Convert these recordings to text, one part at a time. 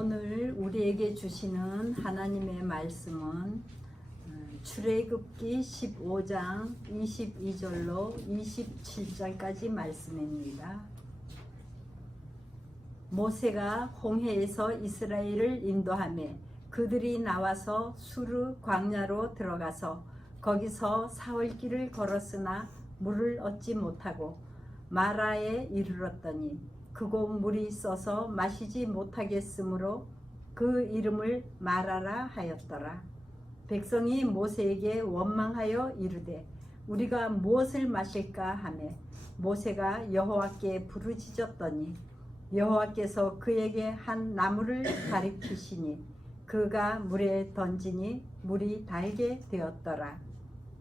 오늘 우리에게 주시는 하나님의 말씀은 출애굽기 15장 22절로 27절까지 말씀입니다. 모세가 홍해에서 이스라엘을 인도하며 그들이 나와서 수르 광야로 들어가서 거기서 사흘길을 걸었으나 물을 얻지 못하고 마라에 이르렀더니 그곳 물이 써서 마시지 못하겠으므로 그 이름을 마라라 하였더라. 백성이 모세에게 원망하여 이르되 우리가 무엇을 마실까 하매 모세가 여호와께 부르짖었더니 여호와께서 그에게 한 나무를 가리키시니 그가 물에 던지니 물이 달게 되었더라.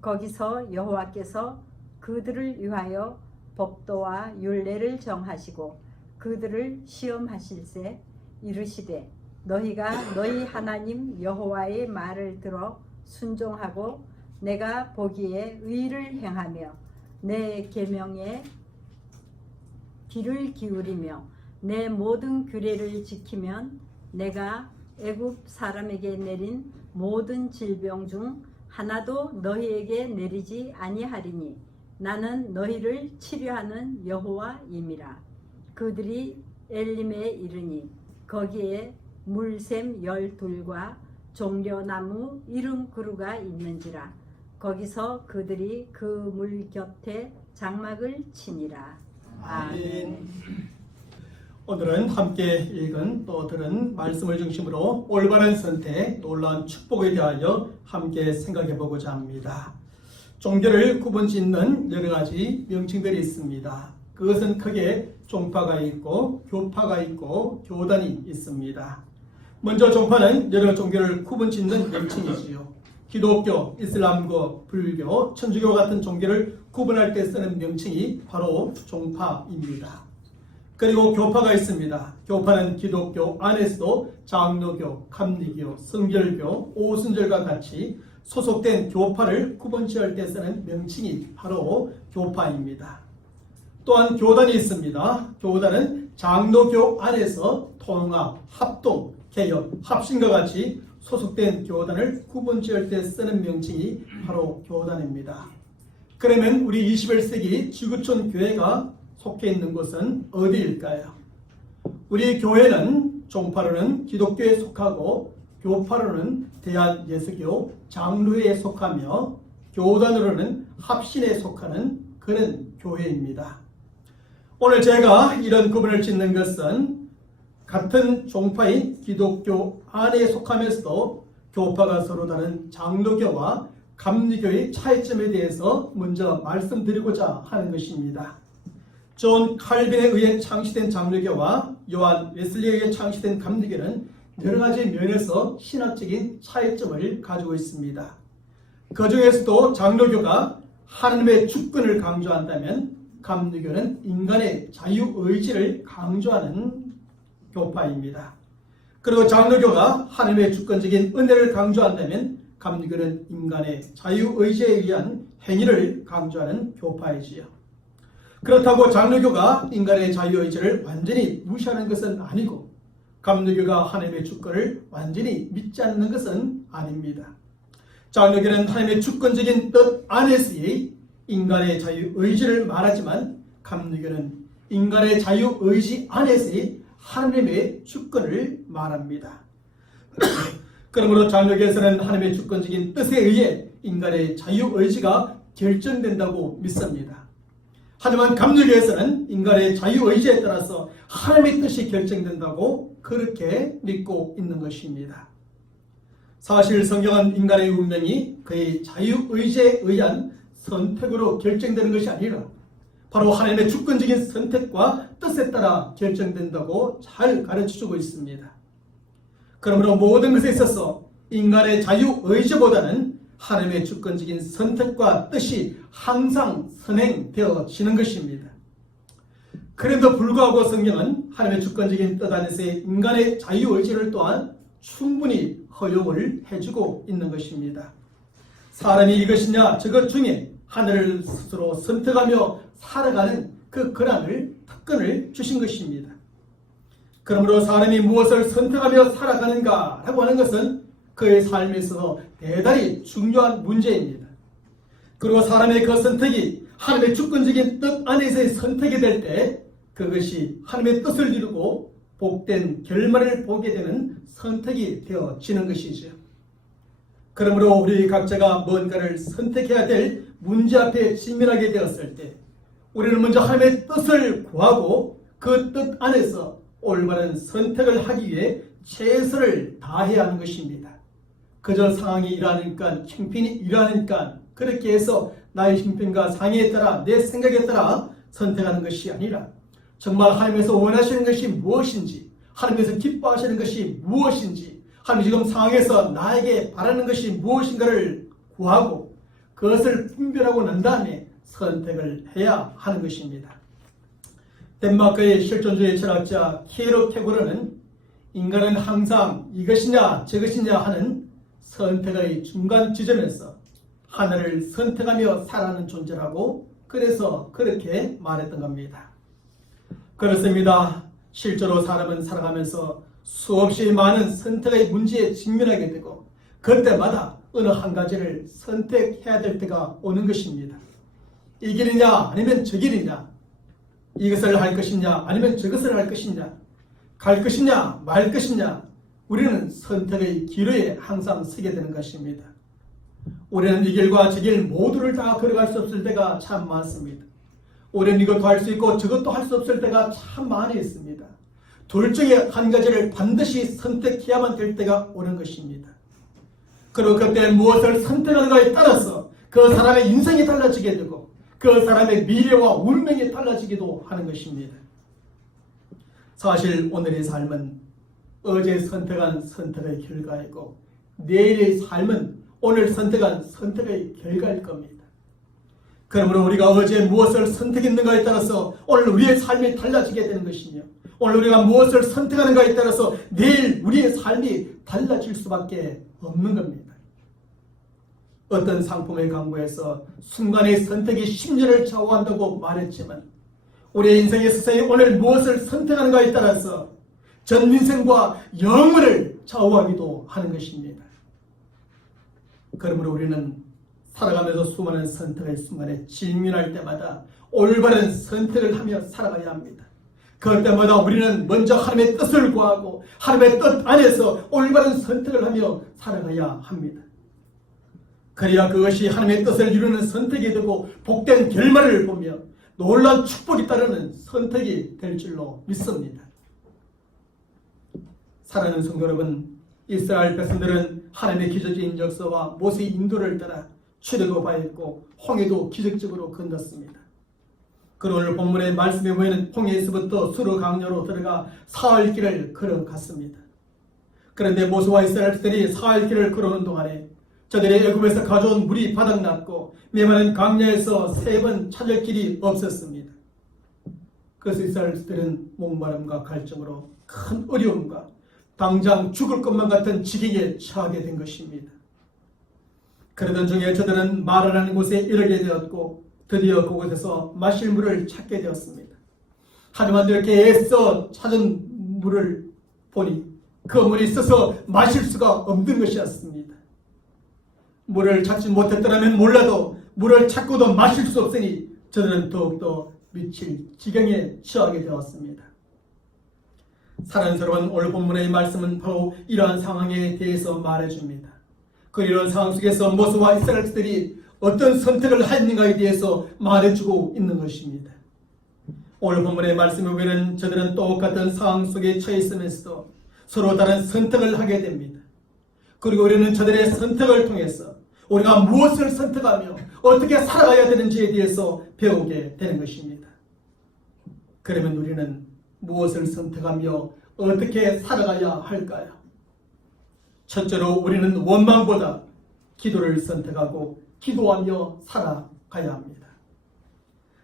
거기서 여호와께서 그들을 위하여 법도와 율례를 정하시고 그들을 시험하실세 이르시되 너희가 너희 하나님 여호와의 말을 들어 순종하고 내가 보기에 의를 행하며 내 계명에 귀를 기울이며 내 모든 규례를 지키면 내가 애굽 사람에게 내린 모든 질병 중 하나도 너희에게 내리지 아니하리니 나는 너희를 치료하는 여호와임이라. 그들이 엘림에 이르니 거기에 물샘 12과 종려나무 70그루가 있는지라. 거기서 그들이 그 물 곁에 장막을 치니라. 아멘. 오늘은 함께 읽은 또 들은 말씀을 중심으로 올바른 선택, 놀라운 축복에 대하여 함께 생각해 보고자 합니다. 종교를 구분짓는 여러 가지 명칭들이 있습니다. 그것은 크게 종파가 있고 교파가 있고 교단이 있습니다. 먼저 종파는 여러 종교를 구분짓는 명칭이지요. 기독교, 이슬람교, 불교, 천주교 같은 종교를 구분할 때 쓰는 명칭이 바로 종파입니다. 그리고 교파가 있습니다. 교파는 기독교 안에서도 장로교, 감리교, 성결교, 오순절과 같이 소속된 교파를 구분지을 때 쓰는 명칭이 바로 교파입니다. 또한 교단이 있습니다. 교단은 장로교 안에서 통합, 합동, 개혁, 합신과 같이 소속된 교단을 구분지을 때 쓰는 명칭이 바로 교단입니다. 그러면 우리 21세기 지구촌 교회가 속해 있는 곳은 어디일까요? 우리 교회는 종파로는 기독교에 속하고 교파로는 대한예수교 장로회에 속하며 교단으로는 합신에 속하는 그런 교회입니다. 오늘 제가 이런 구분을 짓는 것은 같은 종파인 기독교 안에 속하면서도 교파가 서로 다른 장로교와 감리교의 차이점에 대해서 먼저 말씀드리고자 하는 것입니다. 존 칼빈에 의해 창시된 장로교와 요한 웨슬리에 의해 창시된 감리교는 여러 가지 면에서 신학적인 차이점을 가지고 있습니다. 그 중에서도 장로교가 하나님의 주권을 강조한다면 감리교는 인간의 자유의지를 강조하는 교파입니다. 그리고 장로교가 하나님의 주권적인 은혜를 강조한다면 감리교는 인간의 자유의지에 의한 행위를 강조하는 교파이지요. 그렇다고 장로교가 인간의 자유의지를 완전히 무시하는 것은 아니고 감리교가 하나님의 주권을 완전히 믿지 않는 것은 아닙니다. 장로교는 하나님의 주권적인 뜻 안에서의 인간의 자유의지를 말하지만 감리교는 인간의 자유의지 안에서의 하나님의 주권을 말합니다. 그러므로 장로교에서는 하나님의 주권적인 뜻에 의해 인간의 자유의지가 결정된다고 믿습니다. 하지만 감리교에서는 인간의 자유의지에 따라서 하나님의 뜻이 결정된다고 그렇게 믿고 있는 것입니다. 사실 성경은 인간의 운명이 그의 자유의지에 의한 선택으로 결정되는 것이 아니라 바로 하나님의 주권적인 선택과 뜻에 따라 결정된다고 잘 가르쳐주고 있습니다. 그러므로 모든 것에 있어서 인간의 자유의지보다는 하나님의 주권적인 선택과 뜻이 항상 선행되어지는 것입니다. 그럼에도 불구하고 성경은 하나님의 주권적인 뜻 안에서의 인간의 자유의지를 또한 충분히 허용을 해주고 있는 것입니다. 사람이 이것이냐 저것 중에 하늘을 스스로 선택하며 살아가는 그 권한을 특권을 주신 것입니다. 그러므로 사람이 무엇을 선택하며 살아가는가라고 하는 것은 그의 삶에 있어서 대단히 중요한 문제입니다. 그리고 사람의 그 선택이 하나님의 주권적인 뜻 안에서의 선택이 될 때 그것이 하나님의 뜻을 이루고 복된 결말을 보게 되는 선택이 되어지는 것이죠. 그러므로 우리 각자가 뭔가를 선택해야 될 문제 앞에 직면하게 되었을 때 우리는 먼저 하나님의 뜻을 구하고 그 뜻 안에서 올바른 선택을 하기 위해 최선을 다해야 하는 것입니다. 그저 상황이 일하니까 형편이 일하니까 그렇게 해서 나의 형편과 상의에 따라 내 생각에 따라 선택하는 것이 아니라 정말 하나님께서 원하시는 것이 무엇인지, 하나님께서 기뻐하시는 것이 무엇인지, 하나님 지금 상황에서 나에게 바라는 것이 무엇인가를 구하고 그것을 분별하고 난 다음에 선택을 해야 하는 것입니다. 덴마크의 실존주의 철학자 키에로케고르는 인간은 항상 이것이냐 저것이냐 하는 선택의 중간 지점에서 하나를 선택하며 살아가는 존재라고 그래서 그렇게 말했던 겁니다. 그렇습니다. 실제로 사람은 살아가면서 수없이 많은 선택의 문제에 직면하게 되고 그때마다 어느 한 가지를 선택해야 될 때가 오는 것입니다. 이 길이냐 아니면 저 길이냐, 이것을 할 것이냐 아니면 저것을 할 것이냐, 갈 것이냐 말 것이냐, 우리는 선택의 기로에 항상 서게 되는 것입니다. 우리는 이 길과 저 길 모두를 다 걸어갈 수 없을 때가 참 많습니다. 우리는 이것도 할 수 있고 저것도 할 수 없을 때가 참 많이 있습니다. 둘 중에 한 가지를 반드시 선택해야만 될 때가 오는 것입니다. 그리고 그때 무엇을 선택하는가에 따라서 그 사람의 인생이 달라지게 되고 그 사람의 미래와 운명이 달라지기도 하는 것입니다. 사실 오늘의 삶은 어제 선택한 선택의 결과이고 내일의 삶은 오늘 선택한 선택의 결과일 겁니다. 그러므로 우리가 어제 무엇을 선택했는가에 따라서 오늘 우리의 삶이 달라지게 되는 것이며 오늘 우리가 무엇을 선택하는가에 따라서 내일 우리의 삶이 달라질 수밖에 없는 겁니다. 어떤 상품의 광고에서 순간의 선택이 10년을 좌우한다고 말했지만 우리의 인생에 있어서 오늘 무엇을 선택하는가에 따라서 전 인생과 영원을 좌우하기도 하는 것입니다. 그러므로 우리는 살아가면서 수많은 선택의 순간에 직면할 때마다 올바른 선택을 하며 살아가야 합니다. 그때마다 우리는 먼저 하나님의 뜻을 구하고 하나님의 뜻 안에서 올바른 선택을 하며 살아가야 합니다. 그래야 그것이 하나님의 뜻을 이루는 선택이 되고 복된 결말을 보며 놀라운 축복이 따르는 선택이 될 줄로 믿습니다. 사랑하는 성도 여러분, 이스라엘 백성들은 하나님의 기적적인 역사와 모세의 인도를 따라 출애굽하였고 홍해도 기적적으로 건넜습니다. 그리고 오늘 본문의 말씀에 보이는 홍해에서부터 수르 강야로 들어가 사흘 길을 걸어갔습니다. 그런데 모세와 이스라엘 백성들이 사흘 길을 걸어오는 동안에 저들의 애굽에서 가져온 물이 바닥났고 메마른 강야에서 3번 찾을 길이 없었습니다. 그래서 이스라엘 백성들은 목마름과 갈증으로 큰 어려움과 당장 죽을 것만 같은 지경에 처하게 된 것입니다. 그러던 중에 저들은 마라라는 곳에 이르게 되었고 드디어 그곳에서 마실 물을 찾게 되었습니다. 하지만 이렇게 애써 찾은 물을 보니 그 물이 있어서 마실 수가 없는 것이었습니다. 물을 찾지 못했더라면 몰라도 물을 찾고도 마실 수 없으니 저들은 더욱더 미칠 지경에 처하게 되었습니다. 사랑하는 여러분, 오늘 본문의 말씀은 바로 이러한 상황에 대해서 말해줍니다. 그 이런 상황 속에서 모세와 이스라엘 백성들이 어떤 선택을 했는가에 대해서 말해주고 있는 것입니다. 오늘 본문의 말씀에 보면 저들은 똑같은 상황 속에 처해 있으면서도 서로 다른 선택을 하게 됩니다. 그리고 우리는 저들의 선택을 통해서 우리가 무엇을 선택하며 어떻게 살아가야 되는지에 대해서 배우게 되는 것입니다. 그러면 우리는 무엇을 선택하며 어떻게 살아가야 할까요? 첫째로 우리는 원망보다 기도를 선택하고 기도하며 살아가야 합니다.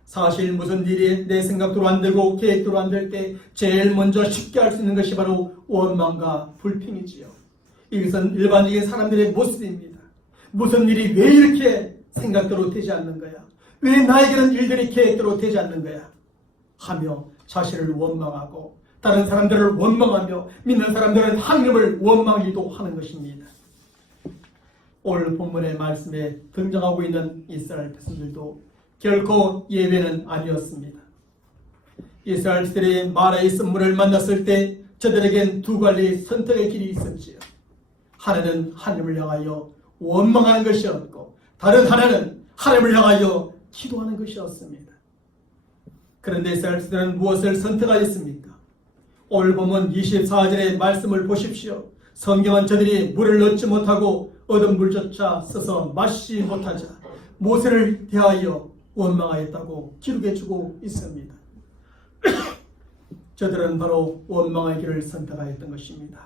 사실 무슨 일이 내 생각대로 안 되고 계획대로 안 될 때 제일 먼저 쉽게 할 수 있는 것이 바로 원망과 불평이지요. 이것은 일반적인 사람들의 모습입니다. 무슨 일이 왜 이렇게 생각대로 되지 않는 거야? 왜 나에게는 일들이 계획대로 되지 않는 거야? 하며 자신을 원망하고 다른 사람들을 원망하며 믿는 사람들은 하나님을 원망하기도 하는 것입니다. 오늘 본문의 말씀에 등장하고 있는 이스라엘 백성들도 결코 예외는 아니었습니다. 이스라엘 백성들이 마라의 쓴물을 만났을 때 저들에겐 두 가지 선택의 길이 있었지요. 하나는 하나님을 향하여 원망하는 것이었고 다른 하나는 하나님을 향하여 기도하는 것이었습니다. 그런데 이스라엘 백성들은 무엇을 선택하였습니까? 오늘 보면 24절의 말씀을 보십시오. 성경은 저들이 물을 얻지 못하고 얻은 물조차 써서 마시지 못하자 모세를 대하여 원망하였다고 기록해주고 있습니다. 저들은 바로 원망의 길을 선택하였던 것입니다.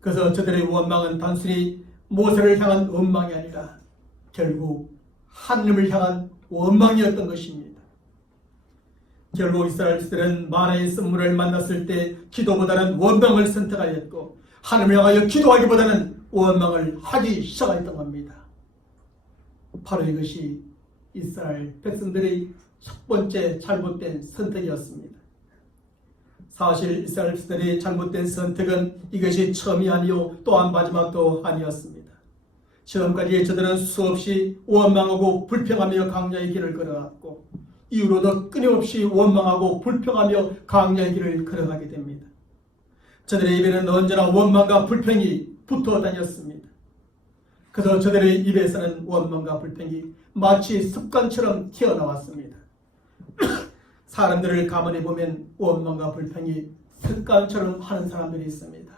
그래서 저들의 원망은 단순히 모세를 향한 원망이 아니라 결국 하나님을 향한 원망이었던 것입니다. 결국 이스라엘들은 마라의 쓴물을 만났을 때 기도보다는 원망을 선택하였고 하나님을 향하여 기도하기보다는 원망을 하기 시작했던 겁니다. 바로 이것이 이스라엘 백성들의 첫 번째 잘못된 선택이었습니다. 사실 이스라엘 백성들의 잘못된 선택은 이것이 처음이 아니요 또한 마지막도 아니었습니다. 지금까지 저들은 수없이 원망하고 불평하며 강야의 길을 걸어갔고 이후로도 끊임없이 원망하고 불평하며 강야의 길을 걸어가게 됩니다. 저들의 입에는 언제나 원망과 불평이 붙어 다녔습니다. 그래서 저들의 입에서는 원망과 불평이 마치 습관처럼 튀어나왔습니다. 사람들을 가만히 보면 원망과 불평이 습관처럼 하는 사람들이 있습니다.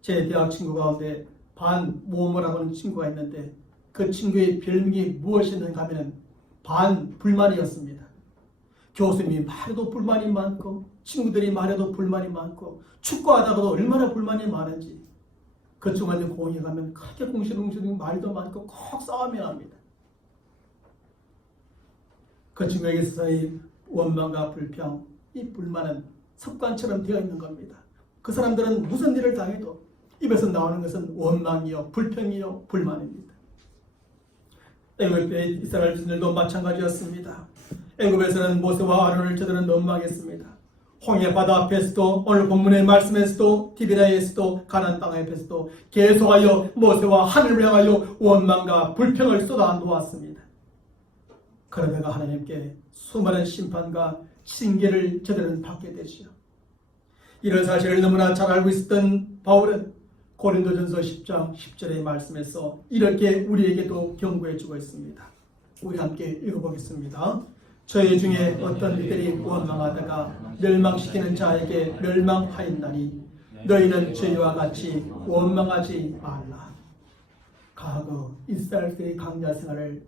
제 대학 친구 가운데 반모모라고 하는 친구가 있는데 그 친구의 별명이 무엇이었는가 하면 반불만이었습니다. 교수님이 말해도 불만이 많고 친구들이 말해도 불만이 많고 축구하다가도 얼마나 불만이 많은지 그 중간에 공에 가면 크게 궁시렁궁시렁 말도 많고 꼭 싸움이 납니다. 그 친구에게 있어서의 원망과 불평, 이 불만은 습관처럼 되어 있는 겁니다. 그 사람들은 무슨 일을 당해도 입에서 나오는 것은 원망이요, 불평이요, 불만입니다. 애굽의 이스라엘 백성들도 마찬가지였습니다. 애굽에서는 모세와 아론을 저들은 원망했습니다. 홍해 바다 앞에서도 오늘 본문의 말씀에서도 디비라에서도 가나안 땅 앞에서도 계속하여 모세와 하늘을 향하여 원망과 불평을 쏟아 놓았습니다. 그러다가 하나님께 수많은 심판과 징계를 저들은 받게 되지요. 이런 사실을 너무나 잘 알고 있었던 바울은 고린도전서 10장 10절의 말씀에서 이렇게 우리에게도 경고해 주고 있습니다. 우리 함께 읽어보겠습니다. 저희 중에 어떤 이들이 원망하다가 멸망시키는 자에게 멸망하였나니 너희는 저희와 같이 원망하지 말라. 과거 이스라엘의 강야 생활을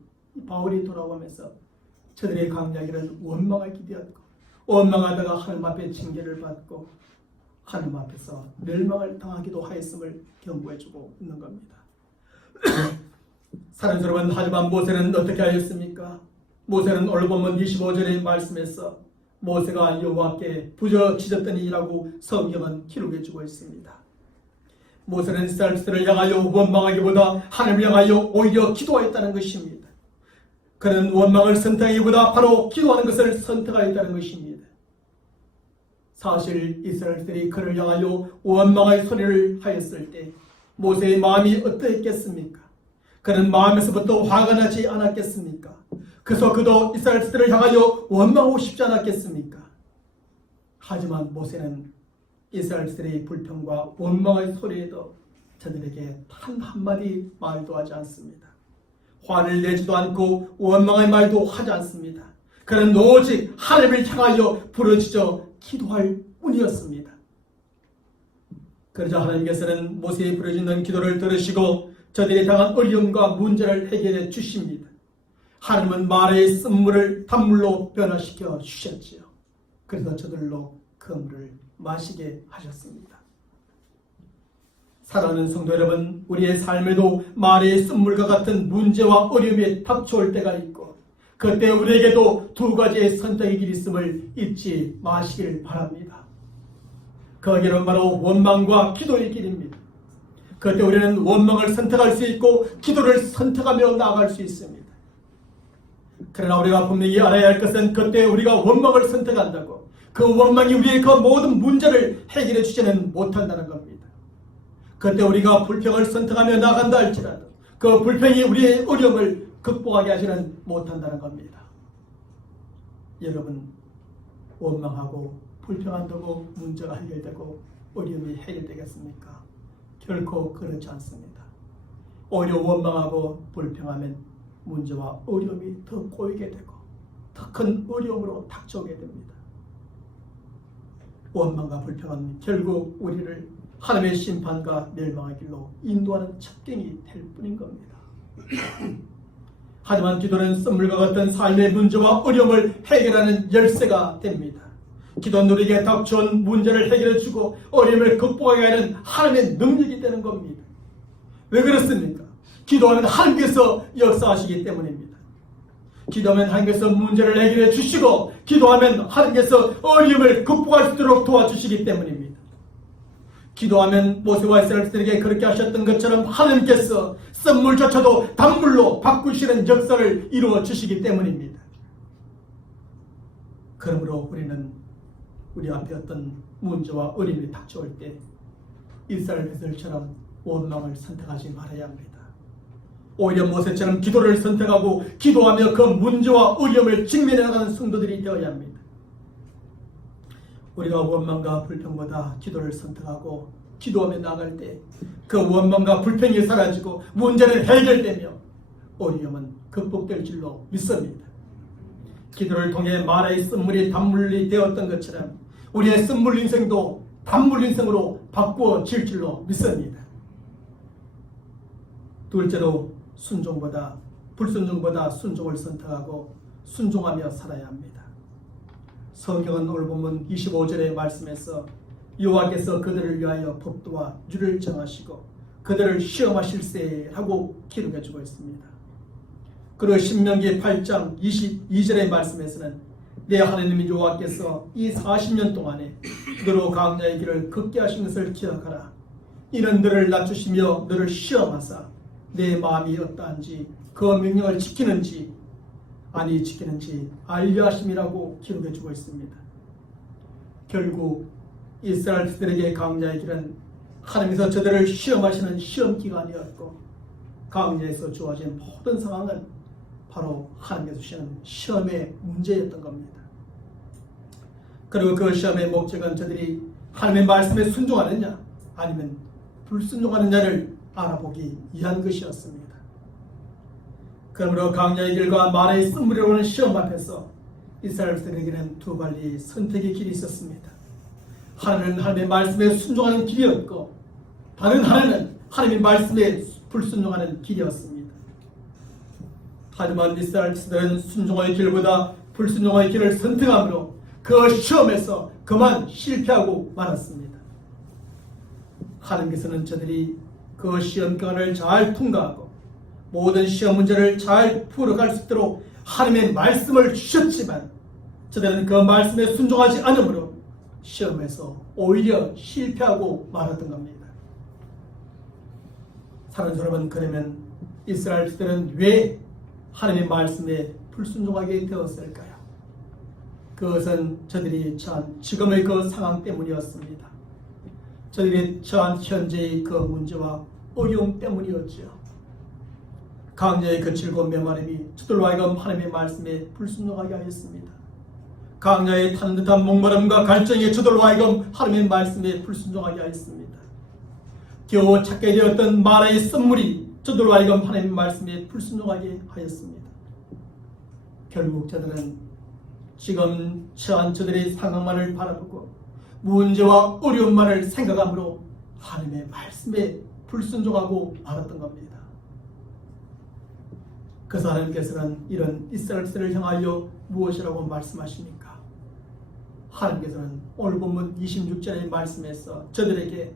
바울이 돌아오면서 저들의 강야기는 원망을 기대했고 원망하다가 하나님 앞에 징계를 받고 하나님 앞에서 멸망을 당하기도 하였음을 경고해주고 있는 겁니다. 사랑스러운 하지만 모세는 어떻게 하였습니까? 모세는 오늘 본문 25절의 말씀에서 모세가 여호와께 부르짖었더니라고 성경은 기록해주고 있습니다. 모세는 이스라엘 백성을 향하여 원망하기보다 하나님을 향하여 오히려 기도하였다는 것입니다. 그는 원망을 선택하기보다 바로 기도하는 것을 선택하였다는 것입니다. 사실 이스라엘들이 그를 향하여 원망의 소리를 하였을 때 모세의 마음이 어떠했겠습니까? 그는 마음에서부터 화가 나지 않았겠습니까? 그래서 그도 이스라엘들을 향하여 원망하고 싶지 않았겠습니까? 하지만 모세는 이스라엘들의 불평과 원망의 소리에도 저들에게 단 한마디 말도 하지 않습니다. 화를 내지도 않고 원망의 말도 하지 않습니다. 그는 오직 하나님을 향하여 부르짖어 기도할 뿐이었습니다. 그러자 하나님께서는 모세의 부르짖는 기도를 들으시고 저들이 당한 어려움과 문제를 해결해 주십니다. 하나님은 마라의 쓴물을 단물로 변화시켜 주셨지요. 그래서 저들로 그 물을 마시게 하셨습니다. 사랑하는 성도 여러분, 우리의 삶에도 마라의 쓴물과 같은 문제와 어려움이 닥쳐올 때가 있고 그때 우리에게도 두 가지의 선택의 길이 있음을 잊지 마시길 바랍니다. 그 길은 바로 원망과 기도의 길입니다. 그때 우리는 원망을 선택할 수 있고 기도를 선택하며 나아갈 수 있습니다. 그러나 우리가 분명히 알아야 할 것은 그때 우리가 원망을 선택한다고 그 원망이 우리의 그 모든 문제를 해결해 주지는 못한다는 겁니다. 그때 우리가 불평을 선택하며 나간다 할지라도 그 불평이 우리의 어려움을 극복하게 하지는 못한다는 겁니다. 여러분, 원망하고 불평한다고 문제가 해결되고 어려움이 해결되겠습니까? 결코 그렇지 않습니다. 오히려 원망하고 불평하면 문제와 어려움이 더 꼬이게 되고 더 큰 어려움으로 닥쳐오게 됩니다. 원망과 불평은 결국 우리를 하나님의 심판과 멸망의 길로 인도하는 첩경이 될 뿐인 겁니다. 하지만 기도는 선물과 같은 삶의 문제와 어려움을 해결하는 열쇠가 됩니다. 기도는 우리에게 닥쳐온 문제를 해결해주고 어려움을 극복하게 하는 하나님의 능력이 되는 겁니다. 왜 그렇습니까? 기도하면 하나님께서 역사하시기 때문입니다. 기도하면 하나님께서 문제를 해결해 주시고 기도하면 하나님께서 어려움을 극복할 수 있도록 도와주시기 때문입니다. 기도하면 모세와 이스라엘들에게 그렇게 하셨던 것처럼 하나님께서 썸물조차도 단물로 바꾸시는 역사를 이루어 주시기 때문입니다. 그러므로 우리는 우리 앞에 어떤 문제와 어려움이 닥쳐올 때 이스라엘 백성들처럼 원망을 선택하지 말아야 합니다. 오히려 모세처럼 기도를 선택하고 기도하며 그 문제와 어려움을 직면해 나가는 성도들이 되어야 합니다. 우리가 원망과 불평보다 기도를 선택하고 기도하며 나갈 때 그 원망과 불평이 사라지고 문제는 해결되며 어려움은 극복될 줄로 믿습니다. 기도를 통해 마라의 쓴물이 단물이 되었던 것처럼 우리의 쓴물 인생도 단물 인생으로 바꾸어질 줄로 믿습니다. 둘째로 순종보다 불순종보다 순종을 선택하고 순종하며 살아야 합니다. 성경은 오늘 본문 25절의 말씀에서 여호와께서 그들을 위하여 법도와 율을 정하시고 그들을 시험하실세라고 기록해주고 있습니다. 그리고 신명기 8장 22절의 말씀에서는 내 하나님 여호와께서 이 40년 동안에 너로 강야의 길을 걷게 하신 것을 기억하라. 이는 너를 낮추시며 너를 시험하사 내 마음이 어떠한지 그 명령을 지키는지 아니 지키는지 알려 하심이라고 기록해주고 있습니다. 결국 이스라엘 백성들에게 강야의 길은 하나님께서 저들을 시험하시는 시험 기간이었고 강야에서 주어진 모든 상황은 바로 하나님께서 주시는 시험의 문제였던 겁니다. 그리고 그 시험의 목적은 저들이 하나님의 말씀에 순종하느냐 아니면 불순종하느냐를 알아보기 위한 것이었습니다. 그러므로 강야의 길과 마라의 쓴물이 오는 시험 앞에서 이스라엘 백성에게는 두 가지 선택의 길이 있었습니다. 하나는 하나님의 말씀에 순종하는 길이었고 다른 하나는 하나님의 말씀에 불순종하는 길이었습니다. 하지만 이스라엘 백성들은 순종의 길보다 불순종의 길을 선택함으로 그 시험에서 그만 실패하고 말았습니다. 하나님께서는 저들이 그 시험 기간을 잘 통과하고 모든 시험 문제를 잘 풀어갈 수 있도록 하나님의 말씀을 주셨지만 저들은 그 말씀에 순종하지 않으므로 시험에서 오히려 실패하고 말았던 겁니다. 사랑하는 여러분, 그러면 이스라엘 백성들은 왜 하나님의 말씀에 불순종하게 되었을까요? 그것은 저들이 처한 지금의 그 상황 때문이었습니다. 저들이 처한 현재의 그 문제와 어려움 때문이었죠. 강야의 그 즐거운 메마름이 저들로 하여금 하나님의 말씀에 불순종하게 하였습니다. 강야에 타는 듯한 목마름과 갈증이 저들로 하여금 하나님의 말씀에 불순종하게 하였습니다. 겨우 찾게 되었던 마라의 쓴물이 저들로 하여금 하나님의 말씀에 불순종하게 하였습니다. 결국 저들은 지금 처한 저들의 상황만을 바라보고 문제와 어려움만을 생각함으로 하나님의 말씀에 불순종하고 말았던 겁니다. 그래서 하나님께서는 이런 이스라엘 백성을 향하여 무엇이라고 말씀하십니까? 하나님께서는 오늘 본문 26절의 말씀에서 저들에게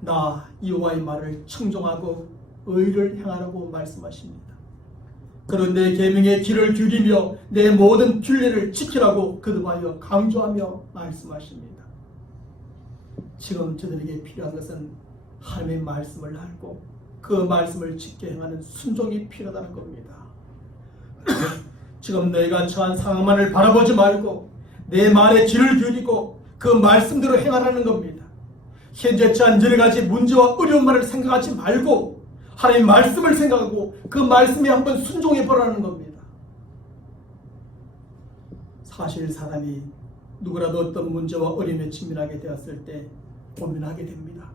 나 여호와의 말을 청종하고 의를 행하라고 말씀하십니다. 그런데 계명의 길을 기울이며 내 모든 규례를 지키라고 거듭하여 강조하며 말씀하십니다. 지금 저들에게 필요한 것은 하나님의 말씀을 알고 그 말씀을 지켜 행하는 순종이 필요하다는 겁니다. 지금 너희가 처한 상황만을 바라보지 말고 내 말에 귀를 기울이고 그 말씀대로 행하라는 겁니다. 현재 처한 여러 가지 문제와 어려움만을 생각하지 말고 하나님의 말씀을 생각하고 그 말씀에 한번 순종해 보라는 겁니다. 사실 사람이 누구라도 어떤 문제와 어려움에 직면하게 되었을 때 고민하게 됩니다.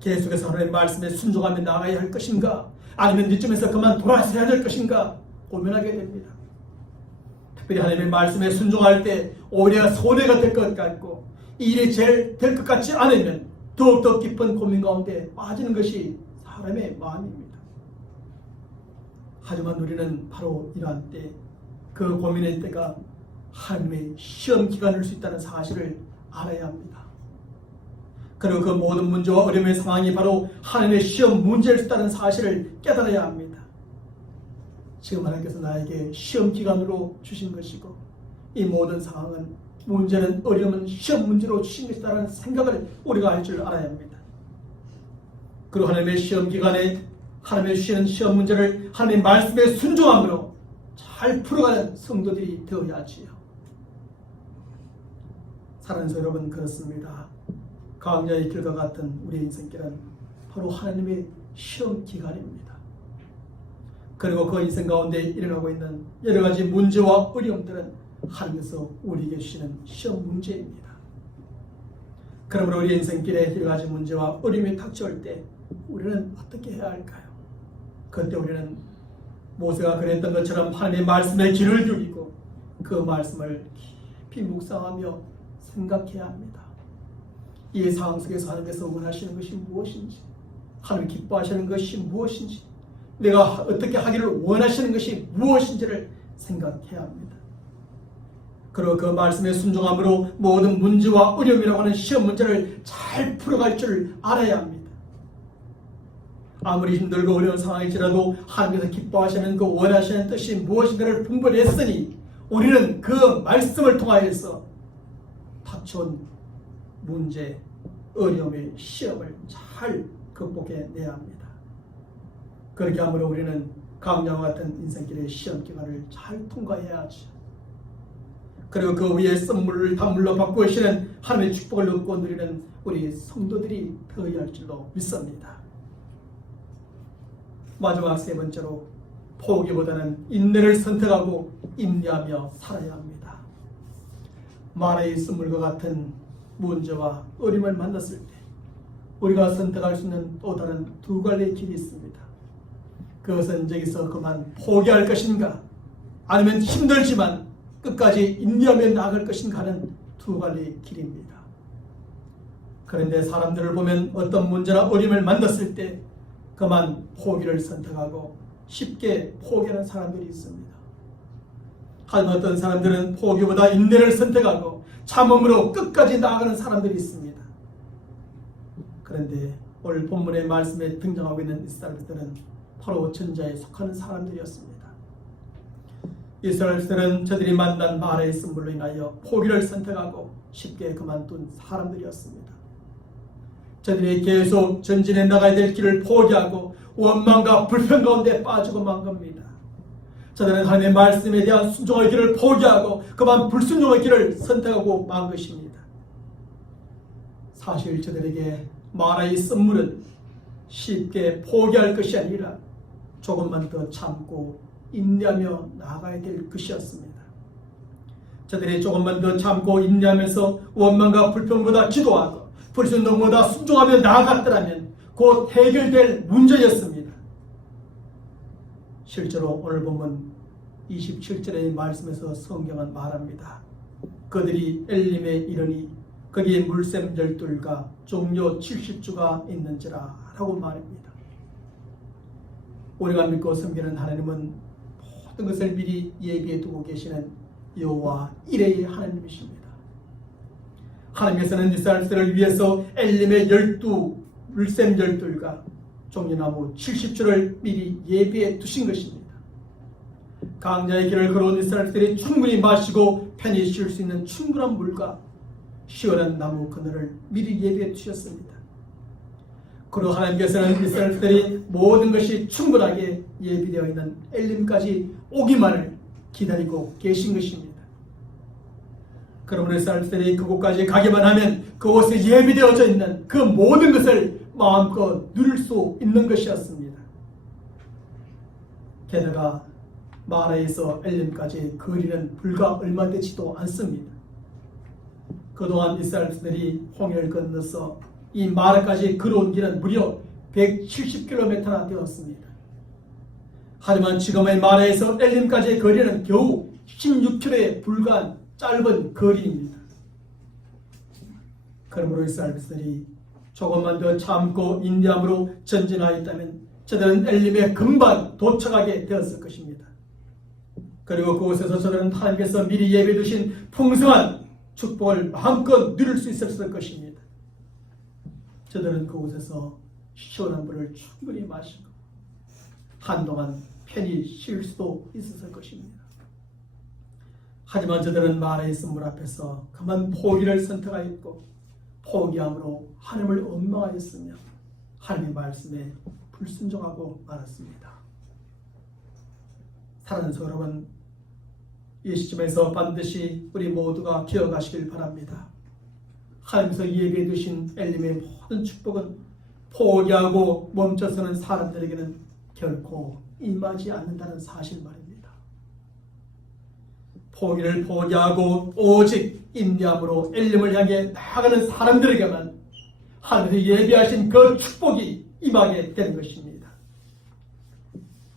계속해서 하나님의 말씀에 순종하며 나가야 할 것인가, 아니면 이쯤에서 그만 돌아서야 될 것인가 고민하게 됩니다. 특별히 하나님의 말씀에 순종할 때 오히려 손해가 될 것 같고 이 일이 제일 될 것 같지 않으면 더욱더 깊은 고민 가운데 빠지는 것이 사람의 마음입니다. 하지만 우리는 바로 이러한 때, 그 고민의 때가 하나님의 시험 기간일 수 있다는 사실을 알아야 합니다. 그리고 그 모든 문제와 어려움의 상황이 바로 하나님의 시험 문제일 수 있다는 사실을 깨달아야 합니다. 지금 하나님께서 나에게 시험 기간으로 주신 것이고 이 모든 상황은, 문제는, 어려움은 시험 문제로 주신 것이다라는 생각을 우리가 할 줄 알아야 합니다. 그리고 하나님의 시험 기간에 하나님의 주시는 시험 문제를 하나님의 말씀에 순종함으로 잘 풀어가는 성도들이 되어야지요. 사랑하는 성도 여러분, 그렇습니다. 광야의 길과 같은 우리의 인생길은 바로 하나님의 시험 기간입니다. 그리고 그 인생 가운데 일어나고 있는 여러 가지 문제와 어려움들은 하나님께서 우리에게 주시는 시험 문제입니다. 그러므로 우리 인생길에 여러 가지 문제와 어려움이 닥쳐올 때 우리는 어떻게 해야 할까요? 그때 우리는 모세가 그랬던 것처럼 하나님의 말씀에 귀를 기울이고 그 말씀을 깊이 묵상하며 생각해야 합니다. 이 상황 속에서 하나님께서 원하시는 것이 무엇인지, 하나님 기뻐하시는 것이 무엇인지, 내가 어떻게 하기를 원하시는 것이 무엇인지를 생각해야 합니다. 그리고 그 말씀에 순종함으로 모든 문제와 어려움이라고 하는 시험 문제를 잘 풀어갈 줄 알아야 합니다. 아무리 힘들고 어려운 상황일지라도 하나님께서 기뻐하시는 그 원하시는 뜻이 무엇인가를 분별했으니 우리는 그 말씀을 통하여서 닥쳐온 문제, 어려움의 시험을 잘 극복해내야 합니다. 그렇게 함으로 우리는 강야와 같은 인생길의 시험 기간을 잘 통과해야 하죠. 그리고 그 위에 선물을 단물로 바꾸시는 하나님의 축복을 얻고 누리는 우리 성도들이 되어야 할 줄로 믿습니다. 마지막 세 번째로, 포기보다는 인내를 선택하고 인내하며 살아야 합니다. 마라의 선물과 같은 문제와 어려움을 만났을 때 우리가 선택할 수 있는 또 다른 두 갈래의 길이 있습니다. 그것은 저기서 그만 포기할 것인가, 아니면 힘들지만 끝까지 인내하며 나아갈 것인가 하는 두 갈래의 길입니다. 그런데 사람들을 보면 어떤 문제나 어려움을 만났을 때 그만 포기를 선택하고 쉽게 포기하는 사람들이 있습니다. 하지만 어떤 사람들은 포기보다 인내를 선택하고 참음으로 끝까지 나아가는 사람들이 있습니다. 그런데 오늘 본문의 말씀에 등장하고 있는 이 사람들은 바로 전자에 속하는 사람들이었습니다. 이스라엘들은 저들이 만난 마라의 선물로 인하여 포기를 선택하고 쉽게 그만둔 사람들이었습니다. 저들이 계속 전진해 나가야 될 길을 포기하고 원망과 불평 가운데 빠지고 만 겁니다. 저들은 하나님의 말씀에 대한 순종의 길을 포기하고 그만 불순종의 길을 선택하고 만 것입니다. 사실 저들에게 마라의 선물은 쉽게 포기할 것이 아니라 조금만 더 참고 인내하며 나아가야 될 것이었습니다. 저들이 조금만 더 참고 인내하면서 원망과 불평보다 기도하고 불순종보다 순종하며 나아갔더라면 곧 해결될 문제였습니다. 실제로 오늘 보면 27절의 말씀에서 성경은 말합니다. 그들이 엘림에 이르니 거기에 물샘 12과 종려 70주가 있는지라 라고 말합니다. 우리가 믿고 섬기는 하나님은 모든 것을 미리 예비해 두고 계시는 여호와 이레의 하나님이십니다. 하나님께서는 이스라엘들을 위해서 엘림의 12 물샘 12과 종려나무 70주를 미리 예비해 두신 것입니다. 강야의 길을 걸어온 이스라엘들이 충분히 마시고 편히 쉴 수 있는 충분한 물과 시원한 나무 그늘을 미리 예비해 두셨습니다. 그리고 하나님께서는 이스라엘들이 모든 것이 충분하게 예비되어 있는 엘림까지 오기만을 기다리고 계신 것입니다. 그러므로 이스라엘들이 그곳까지 가기만 하면 그곳에 예비되어져 있는 그 모든 것을 마음껏 누릴 수 있는 것이었습니다. 게다가 마라에서 엘림까지 거리는 불과 얼마 되지도 않습니다. 그동안 이스라엘들이 홍해를 건너서 이 마라까지 걸어온 길은 무려 170km나 되었습니다. 하지만 지금의 마라에서 엘림까지의 거리는 겨우 16km에 불과한 짧은 거리입니다. 그러므로 이스라엘들이 조금만 더 참고 인내함으로 전진하였다면 저들은 엘림에 금방 도착하게 되었을 것입니다. 그리고 그곳에서 저들은 하나님께서 미리 예비해 두신 풍성한 축복을 마음껏 누릴 수 있었을 것입니다. 저들은 그곳에서 시원한 물을 충분히 마시고 한동안 편히 쉴 수도 있었을 것입니다. 하지만 저들은 마라의 물 앞에서 그만 포기를 선택하였고 포기함으로 하나님을 원망하였으며 하나님의 말씀에 불순종하고 말았습니다. 사랑하는 여러분, 이 시점에서 반드시 우리 모두가 기억하시길 바랍니다. 하나님께서 예비해 두신 엘림의 모든 축복은 포기하고 멈춰서는 사람들에게는 결코 임하지 않는다는 사실 말입니다. 포기를 포기하고 오직 인내함으로 엘림을 향해 나아가는 사람들에게만 하나님께서 예비하신 그 축복이 임하게 되는 것입니다.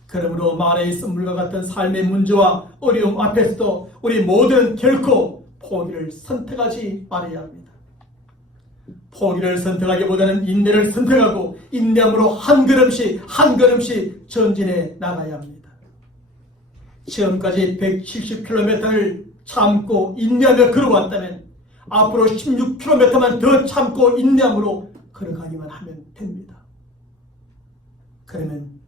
그러므로 마라의 쓴물과 같은 삶의 문제와 어려움 앞에서도 우리 모두는 결코 포기를 선택하지 말아야 합니다. 포기를 선택하기보다는 인내를 선택하고 인내함으로 한 걸음씩 전진해 나가야 합니다. 지금까지 170km를 참고 인내하며 걸어왔다면 앞으로 16km만 더 참고 인내함으로 걸어가기만 하면 됩니다. 그러면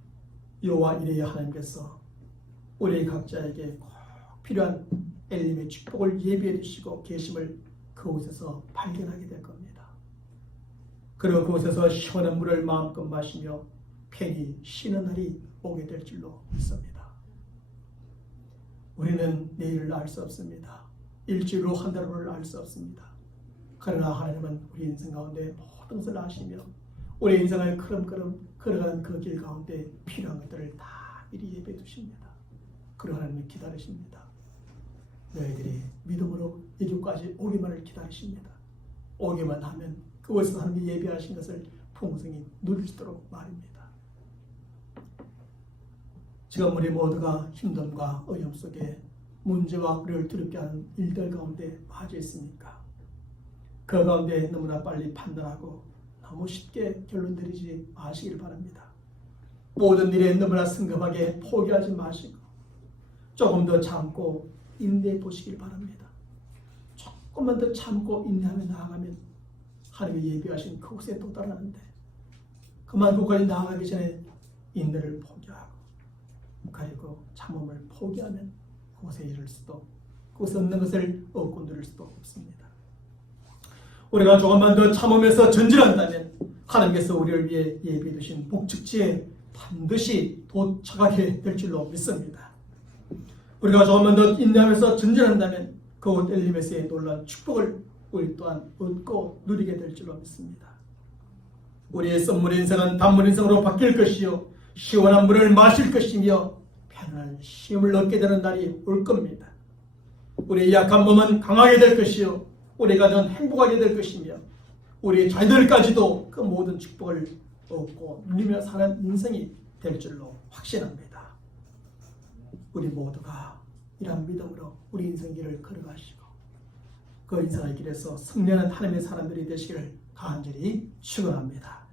여호와 이레의 하나님께서 우리 각자에게 꼭 필요한 엘림의 축복을 예비해 주시고 계심을 그곳에서 발견하게 될 겁니다. 그리고 그곳에서 시원한 물을 마음껏 마시며 편히 쉬는 날이 오게 될 줄로 믿습니다. 우리는 내일을 알 수 없습니다. 일주일 후 한 달 후를 알 수 없습니다. 그러나 하나님은 우리 인생 가운데 모든 것을 아시며 우리 인생을 걸음걸음 걸어가는 그 길 가운데 필요한 것들을 다 미리 예배해 두십니다. 그리고 하나님은 기다리십니다. 너희들이 믿음으로 이곳까지 오기만을 기다리십니다. 오기만 하면 그곳에서 하나님이 예비하신 것을 풍성히 누릴 수 있도록 말입니다. 지금 우리 모두가 힘듦과 어려움 속에 문제와 우리를 두렵게 하는 일들 가운데 빠져 있으니까 그 가운데 너무나 빨리 판단하고 너무 쉽게 결론 내리지 마시길 바랍니다. 모든 일에 너무나 성급하게 포기하지 마시고 조금 더 참고 인내해 보시길 바랍니다. 조금만 더 참고 인내하며 나아가면 하나님이 예비하신 그곳에 도달하는데 그만 그곳까지 나아가기 전에 인내를 포기하고 그리고 참음을 포기하면 그곳에 이를 수도 그곳에 없는 것을 얻고 누릴 수도 없습니다. 우리가 조금만 더 참으면서 전진한다면 하나님께서 우리를 위해 예비해 두신 목적지에 반드시 도착하게 될 줄로 믿습니다. 우리가 조금만 더 인내하면서 전진한다면 그곳 엘림에서의 놀라운 축복을 우리 또한 얻고 누리게 될 줄로 믿습니다. 우리의 썸물 인생은 단물 인생으로 바뀔 것이요 시원한 물을 마실 것이며 편안한 쉼을 얻게 되는 날이 올 겁니다. 우리의 약한 몸은 강하게 될 것이요 우리 가정은 행복하게 될 것이며 우리 자녀들까지도 그 모든 축복을 얻고 누리며 사는 인생이 될 줄로 확신합니다. 우리 모두가 이런 믿음으로 우리 인생길을 걸어가시고 그 인생의 길에서 승리하는 하나님의 사람들이 되시기를 간절히 축원합니다.